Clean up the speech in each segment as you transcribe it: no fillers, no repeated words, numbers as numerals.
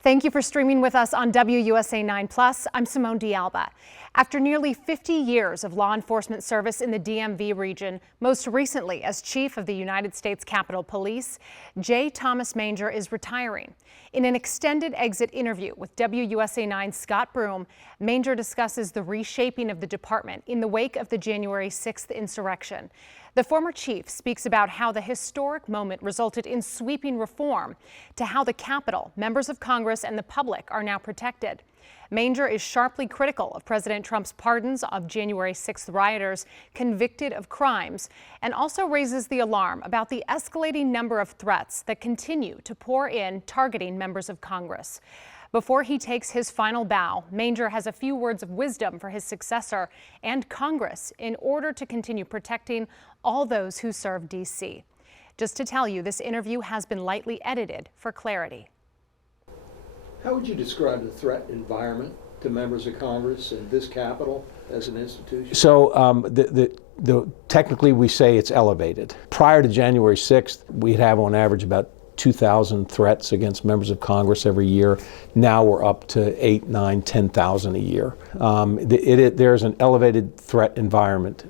Thank you for streaming with us on WUSA 9+. I'm Simone D'Alba. After nearly 50 years of law enforcement service in the DMV region, most recently as chief of the United States Capitol Police, J. Thomas Manger is retiring. In an extended exit interview with WUSA 9's Scott Broom, Manger discusses the reshaping of the department in the wake of the January 6th insurrection. The former chief speaks about how the historic moment resulted in sweeping reform, to how the Capitol, members of Congress, and the public are now protected. Manger is sharply critical of President Trump's pardons of January 6th rioters convicted of crimes, and also raises the alarm about the escalating number of threats that continue to pour in targeting members of Congress. Before he takes his final bow, Manger has a few words of wisdom for his successor and Congress in order to continue protecting all those who serve D.C. Just to tell you, this interview has been lightly edited for clarity. How would you describe the threat environment to members of Congress and this Capitol as an institution? So technically we say it's elevated. Prior to January 6th, we'd have on average about 2,000 threats against members of Congress every year. Now we're up to 8, 9, 10,000 a year. There's an elevated threat environment,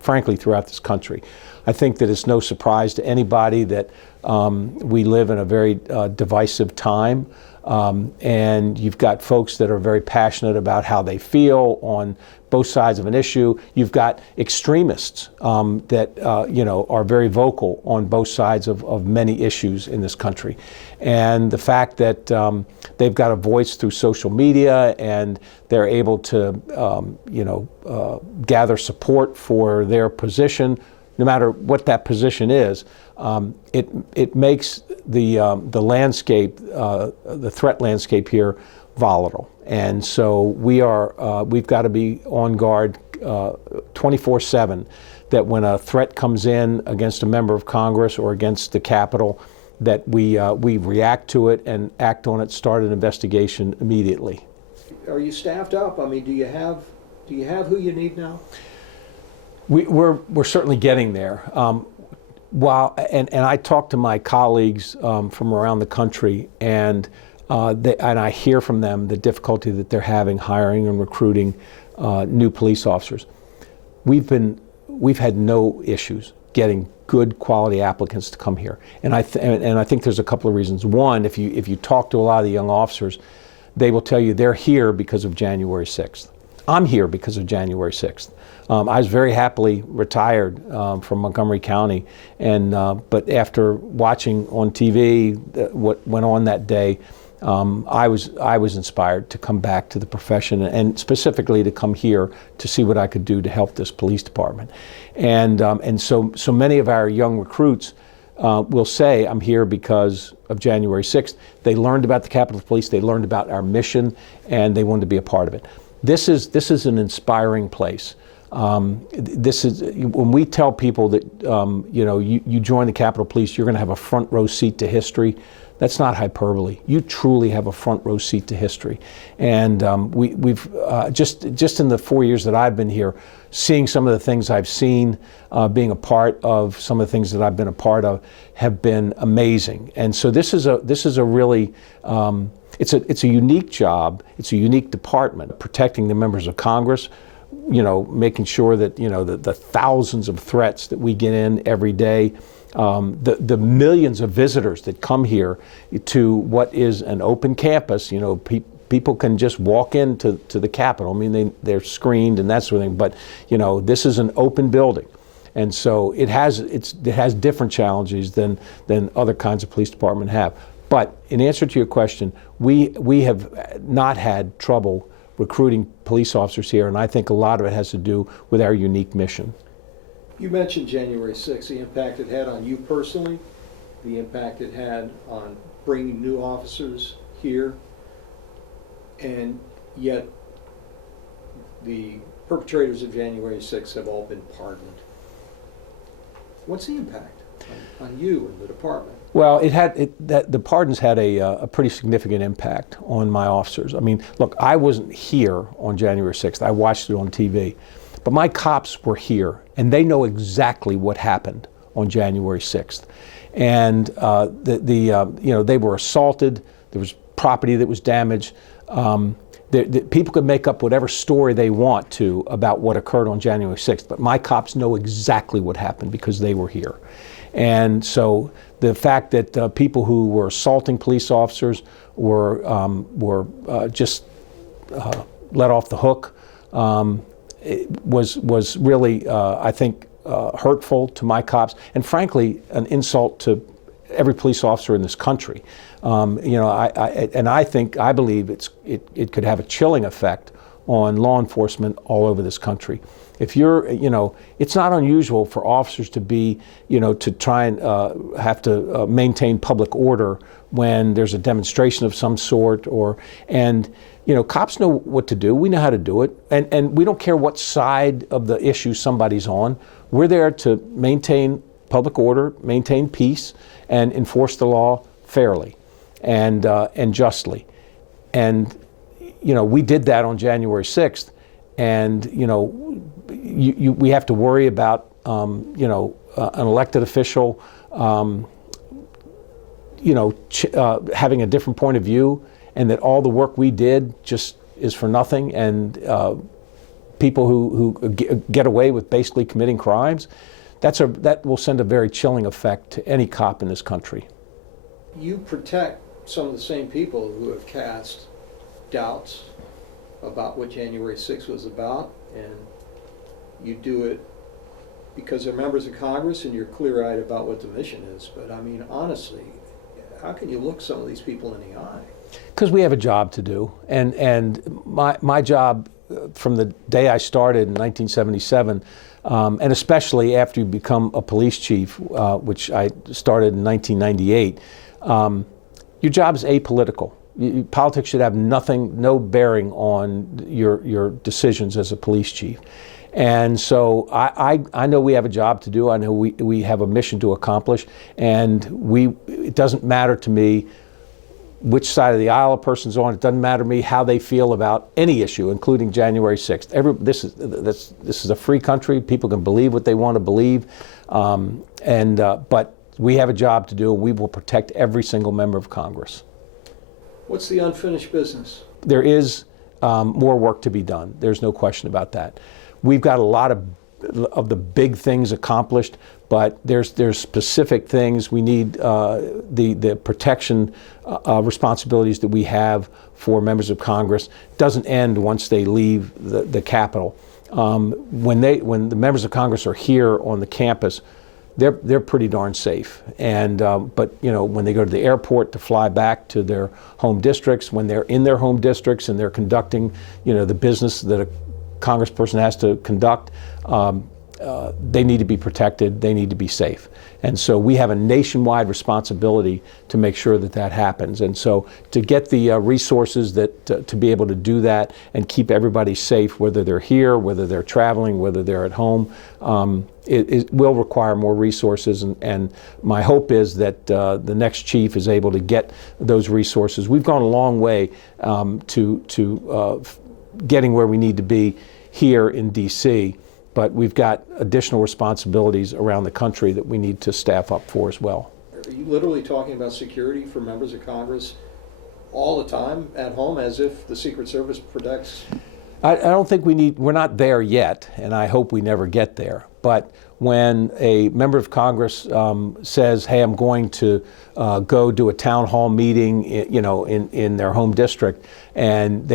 frankly, throughout this country. I think that it's no surprise to anybody that we live in a very divisive time, and you've got folks that are very passionate about how they feel on both sides of an issue. You've got extremists that are very vocal on both sides of many issues in this country. And the fact that they've got a voice through social media and they're able to gather support for their position, no matter what that position is, it makes the landscape, the threat landscape here, volatile. And so we've got to be on guard 24/7 that when a threat comes in against a member of Congress or against the Capitol, that we react to it and act on it, start an investigation immediately. Are you staffed up? I mean, do you have who you need now? We're certainly getting there. And I talk to my colleagues from around the country, and I hear from them the difficulty that they're having hiring and recruiting new police officers. We've had no issues getting good quality applicants to come here, and I think there's a couple of reasons. One, if you talk to a lot of the young officers, they will tell you they're here because of January 6th. I'm here because of January 6th. I was very happily retired from Montgomery County, but after watching on TV what went on that day, I was inspired to come back to the profession, and specifically to come here to see what I could do to help this police department. And so many of our young recruits will say, I'm here because of January 6th. They learned about the Capitol Police, they learned about our mission, and they wanted to be a part of it. This is an inspiring place. This is when we tell people that you join the Capitol Police, you're going to have a front row seat to history. That's not hyperbole. You truly have a front row seat to history. And we've just in the 4 years that I've been here, seeing some of the things I've seen, being a part of some of the things that I've been a part of, have been amazing. And so this is a really it's a unique job. It's a unique department, protecting the members of Congress. Making sure that the thousands of threats that we get in every day, the millions of visitors that come here to what is an open campus. People can just walk into the Capitol. I mean, they're screened and that sort of thing. But this is an open building, and so it has different challenges than other kinds of police department have. But in answer to your question, we have not had trouble recruiting police officers here, and I think a lot of it has to do with our unique mission. You mentioned January 6th, the impact it had on you personally, the impact it had on bringing new officers here, and yet the perpetrators of January 6th have all been pardoned. What's the impact on you and the department? Well, the pardons had a pretty significant impact on my officers. I mean, look, I wasn't here on January 6th. I watched it on TV. But my cops were here, and they know exactly what happened on January 6th. And they were assaulted. There was property that was damaged. People could make up whatever story they want to about what occurred on January 6th, but my cops know exactly what happened because they were here. And so the fact that people who were assaulting police officers were just let off the hook it was really, I think, hurtful to my cops, and frankly, an insult to every police officer in this country. I believe it could have a chilling effect on law enforcement all over this country. If you're, it's not unusual for officers to be, to try and have to maintain public order when there's a demonstration of some sort, cops know what to do. We know how to do it, and we don't care what side of the issue somebody's on. We're there to maintain public order, maintain peace, and enforce the law fairly and justly. And we did that on January 6th, and we have to worry about an elected official having a different point of view, and that all the work we did just is for nothing, and people who get away with basically committing crimes, that will send a very chilling effect to any cop in this country. You protect some of the same people who have cast doubts about what January 6th was about, and you do it because they're members of Congress and you're clear-eyed about what the mission is. But I mean, honestly, how can you look some of these people in the eye? Because we have a job to do, and my job from the day I started in 1977, and especially after you become a police chief, which I started in 1998, your job is apolitical. Politics should have no bearing on your decisions as a police chief. And so I know we have a job to do. I know we have a mission to accomplish, and it doesn't matter to me which side of the aisle a person's on. It doesn't matter to me how they feel about any issue, including January 6th. This is a free country. People can believe what they want to believe, but we have a job to do, and we will protect every single member of Congress. What's the unfinished business? There is more work to be done. There's no question about that. We've got a lot of the big things accomplished, but there's specific things. We need the protection responsibilities that we have for members of Congress doesn't end once they leave the Capitol. When the members of Congress are here on the campus, they're pretty darn safe. And but when they go to the airport to fly back to their home districts, when they're in their home districts and they're conducting the business that a congressperson has to conduct, they need to be protected, they need to be safe. And so we have a nationwide responsibility to make sure that happens. And so to get the resources to be able to do that and keep everybody safe, whether they're here, whether they're traveling, whether they're at home, it will require more resources. And my hope is that the next chief is able to get those resources. We've gone a long way to getting where we need to be here in D.C., but we've got additional responsibilities around the country that we need to staff up for as well. Are you literally talking about security for members of Congress all the time at home, as if the Secret Service protects? I don't think we're not there yet, and I hope we never get there. But when a member of Congress says, hey, I'm going to go do a town hall meeting in their home district, and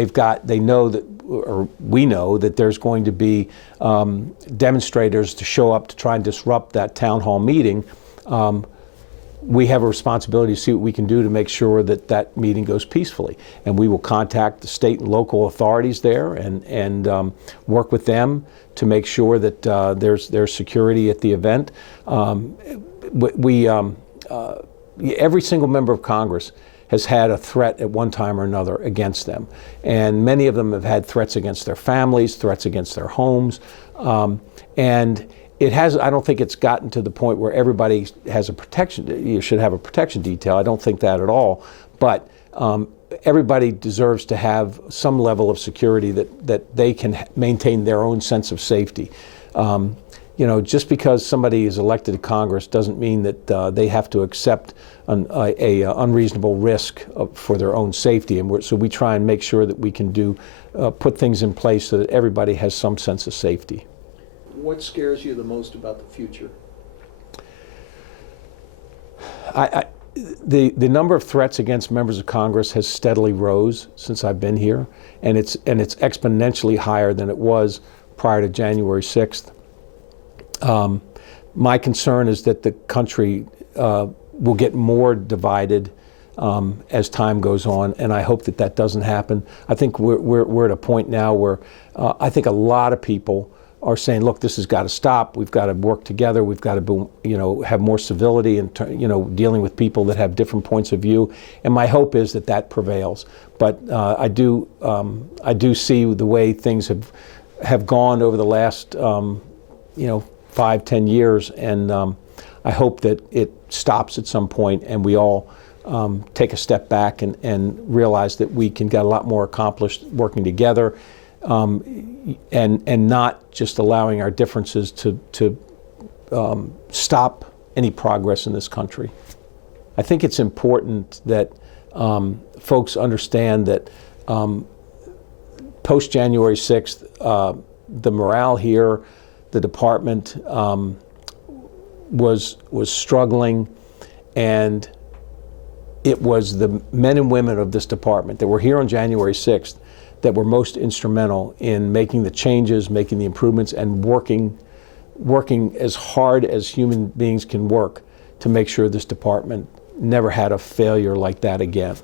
we know that there's going to be demonstrators to show up to try and disrupt that town hall meeting, we have a responsibility to see what we can do to make sure that meeting goes peacefully. And we will contact the state and local authorities there and work with them to make sure that there's security at the event. Every single member of Congress has had a threat at one time or another against them. And many of them have had threats against their families, threats against their homes. And I don't think it's gotten to the point where everybody has you should have a protection detail. I don't think that at all. But everybody deserves to have some level of security that they can maintain their own sense of safety. just because somebody is elected to Congress doesn't mean that they have to accept a unreasonable risk for their own safety. And so we try and make sure that we can put things in place so that everybody has some sense of safety. What scares you the most about the future? The number of threats against members of Congress has steadily rose since I've been here, and it's exponentially higher than it was prior to January 6th. My concern is that the country will get more divided as time goes on, and I hope that doesn't happen. I think we're at a point now where I think a lot of people are saying, look, this has got to stop. We've got to work together. We've got to have more civility and dealing with people that have different points of view. And my hope is that prevails. But I do see the way things have gone over the last 5-10 years, and I hope that it stops at some point and we all take a step back and realize that we can get a lot more accomplished working together, and not just allowing our differences to stop any progress in this country. I think it's important that folks understand that post-January 6th, the morale here, the department was struggling, and it was the men and women of this department that were here on January 6th that were most instrumental in making the changes, making the improvements, and working as hard as human beings can work to make sure this department never had a failure like that again.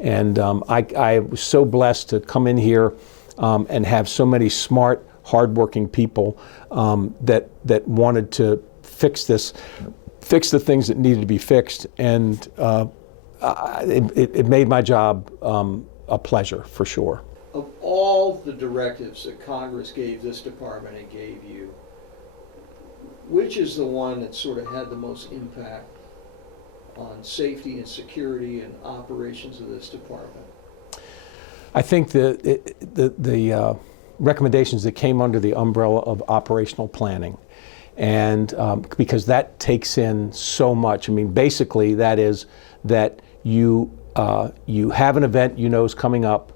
And I was so blessed to come in here and have so many smart, hardworking people that wanted to fix the things that needed to be fixed, and it made my job a pleasure, for sure. Of all the directives that Congress gave this department and gave you, which is the one that sort of had the most impact on safety and security and operations of this department? I think the recommendations that came under the umbrella of operational planning, and because that takes in so much. I mean, basically that is that you have an event is coming up,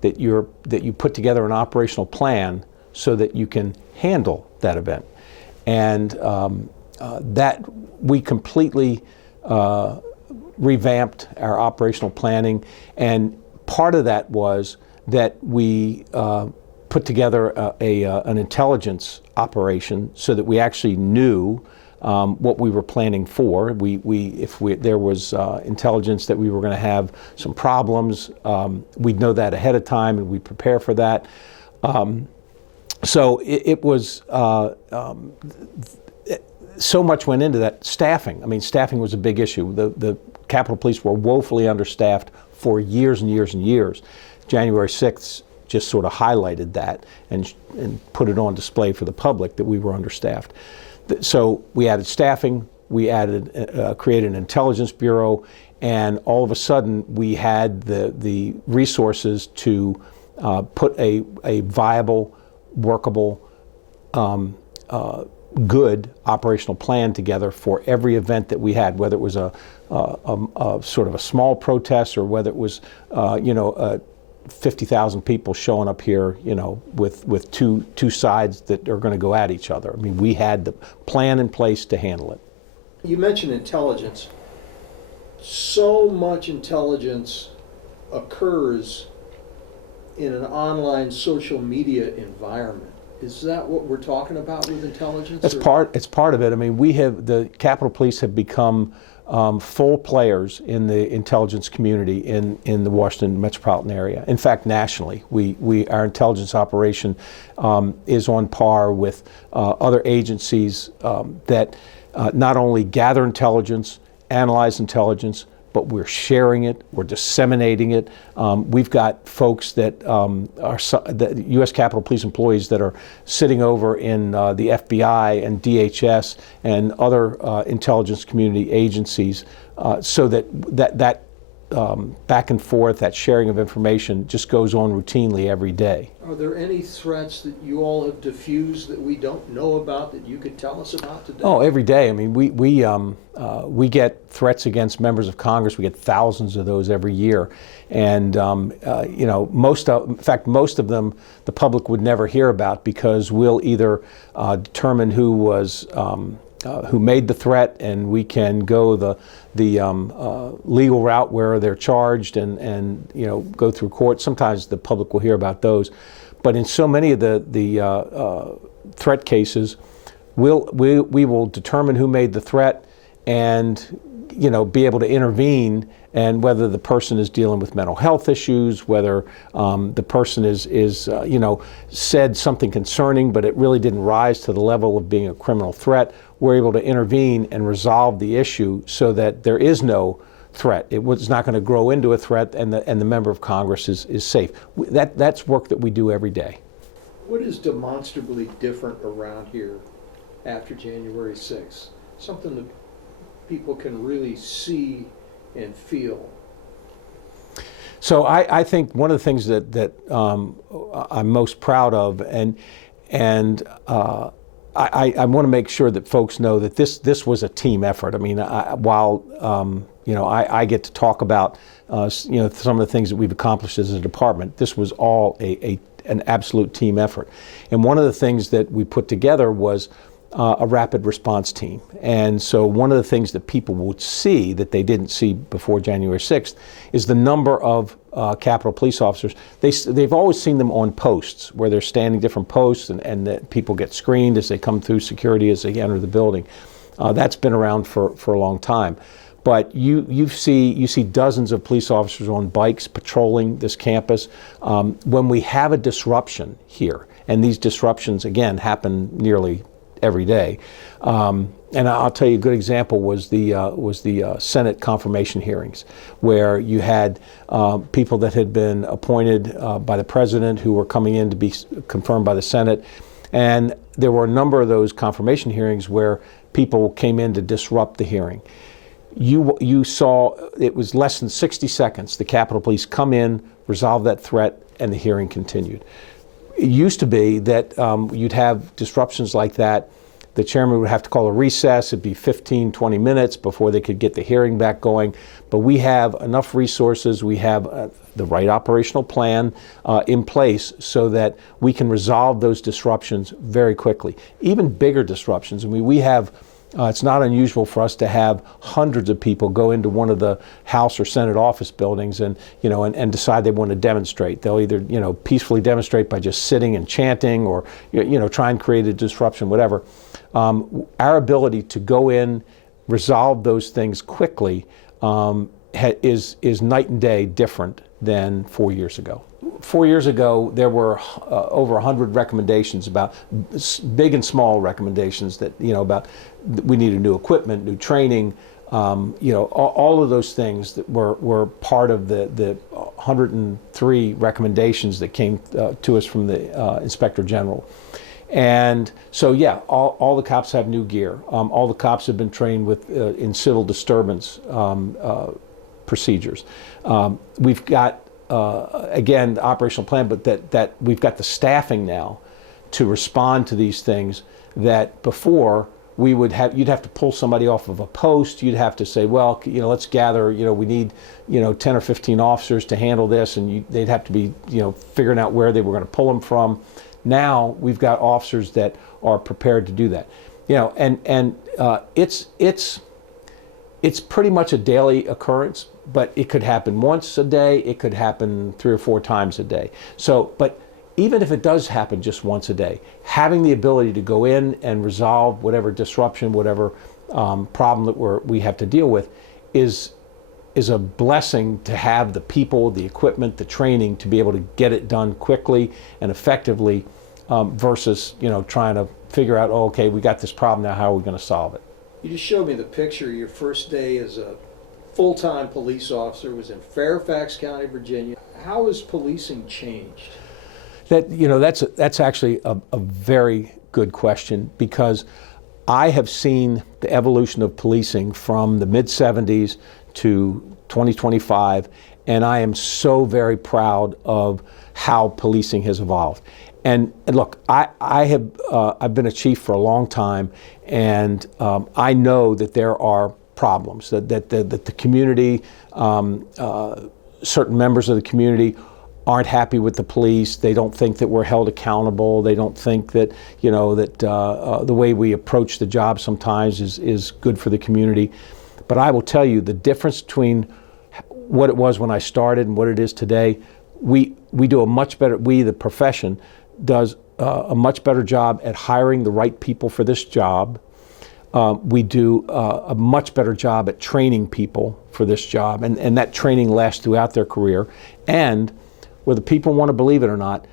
that you put together an operational plan so that you can handle that event, and that we completely revamped our operational planning. And part of that was that we put together an intelligence operation so that we actually knew what we were planning for. If there was intelligence that we were going to have some problems, we'd know that ahead of time and we'd prepare for that. So it was so much went into that. Staffing. I mean, staffing was a big issue. The Capitol Police were woefully understaffed for years and years and years. January 6th just sort of highlighted that and put it on display for the public that we were understaffed. So we added staffing, we created an intelligence bureau, and all of a sudden we had the resources to put a viable, workable, good operational plan together for every event that we had, whether it was a sort of a small protest or whether it was 50,000 people showing up here, with two sides that are going to go at each other. I mean, we had the plan in place to handle it. You mentioned intelligence. So much intelligence occurs in an online social media environment. Is that what we're talking about with intelligence? It's part of it. I mean, the Capitol Police have become full players in the intelligence community in the Washington metropolitan area. In fact, nationally, our intelligence operation is on par with other agencies that not only gather intelligence, analyze intelligence, but we're sharing it, we're disseminating it. We've got folks that are the U.S. Capitol Police employees that are sitting over in the FBI and DHS and other intelligence community agencies, so that back and forth, that sharing of information just goes on routinely every day. Are there any threats that you all have diffused that we don't know about that you could tell us about today? Oh, every day. I mean, we get threats against members of Congress. We get thousands of those every year, and you know, in fact, most of them the public would never hear about, because we'll either determine who made the threat, and we can go the legal route where they're charged and you know, go through court. Sometimes the public will hear about those, but in so many of the threat cases, we will determine who made the threat, and you know, be able to intervene, and whether the person is dealing with mental health issues, whether the person is you know, said something concerning, but it really didn't rise to the level of being a criminal threat, we're able to intervene and resolve the issue so that there is no threat. It was not going to grow into a threat, and the member of Congress is safe. That's work that we do every day. What is demonstrably different around here after January 6th? Something that people can really see and feel. So I think one of the things that I'm most proud of, and I want to make sure that folks know that this was a team effort. I mean, while you know, I get to talk about you know, some of the things that we've accomplished as a department, this was all an absolute team effort. And one of the things that we put together was a rapid response team. And so one of the things that people would see that they didn't see before January 6th is the number of Capitol police officers. They've always seen them on posts where they're standing different posts, and that people get screened as they come through security as they enter the building. That's been around for a long time. But you see dozens of police officers on bikes patrolling this campus. When we have a disruption here, and these disruptions again happen nearly every day, and I'll tell you a good example was the Senate confirmation hearings, where you had people that had been appointed by the president who were coming in to be confirmed by the Senate, and there were a number of those confirmation hearings where people came in to disrupt the hearing. You saw it was less than 60 seconds. The Capitol Police come in, resolve that threat, and the hearing continued. It used to be that you'd have disruptions like that. The chairman would have to call a recess. It'd be 15, 20 minutes before they could get the hearing back going. But we have enough resources. We have the right operational plan in place so that we can resolve those disruptions very quickly. Even bigger disruptions. I mean, we have, it's not unusual for us to have hundreds of people go into one of the House or Senate office buildings and, you know, and decide they want to demonstrate. They'll either, you know, peacefully demonstrate by just sitting and chanting, or, you know, try and create a disruption, whatever. Our ability to go in, resolve those things quickly is night and day different than 4 years ago. 4 years ago, there were over 100 recommendations, about big and small recommendations that, you know, about we needed new equipment, new training, you know, all of those things that were part of the 103 recommendations that came to us from the Inspector General. And so, yeah, all the cops have new gear. All the cops have been trained with in civil disturbance procedures. We've got, again, the operational plan, but that we've got the staffing now to respond to these things that before you'd have to pull somebody off of a post. You'd have to say, well, you know, let's gather, you know, we need, you know, 10 or 15 officers to handle this, and they'd have to be, you know, figuring out where they were going to pull them from. Now we've got officers that are prepared to do that, you know, and it's pretty much a daily occurrence, but it could happen once a day, it could happen 3 or 4 times a day. So, but even if it does happen just once a day, having the ability to go in and resolve whatever disruption, whatever problem that we have to deal with is a blessing, to have the people, the equipment, the training to be able to get it done quickly and effectively, versus, you know, trying to figure out, oh, okay, we got this problem now, how are we going to solve it? You just showed me the picture. Your first day as a full-time police officer was in Fairfax County, Virginia. How has policing changed? That, you know, that's actually a very good question, because I have seen the evolution of policing from the mid-'70s to 2025, and I am so very proud of how policing has evolved. And look, I've been a chief for a long time, and I know that there are problems, that the community, certain members of the community aren't happy with the police. They don't think that we're held accountable. They don't think that, the way we approach the job sometimes is good for the community. But I will tell you, the difference between what it was when I started and what it is today, we do a much better, the profession does a much better job at hiring the right people for this job. We do a much better job at training people for this job, and that training lasts throughout their career. And whether people want to believe it or not,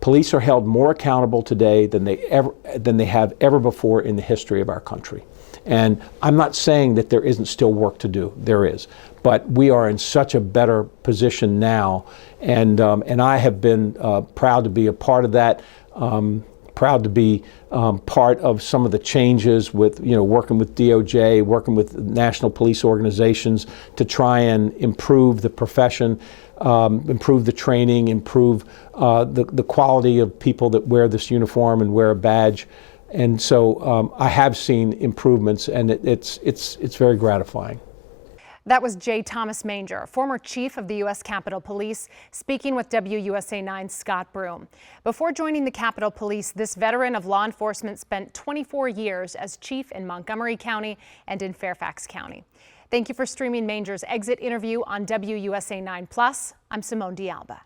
police are held more accountable today than they have ever before in the history of our country. And I'm not saying that there isn't still work to do. There is, but we are in such a better position now, and I have been proud to be a part of that. Proud to be part of some of the changes with, working with DOJ, working with national police organizations to try and improve the profession, improve the training, improve the quality of people that wear this uniform and wear a badge. And so I have seen improvements, and it's very gratifying. That was J. Thomas Manger, former chief of the U.S. Capitol Police, speaking with WUSA 9's Scott Broom. Before joining the Capitol Police, this veteran of law enforcement spent 24 years as chief in Montgomery County and in Fairfax County. Thank you for streaming Manger's exit interview on WUSA 9+. I'm Simone D'Alba.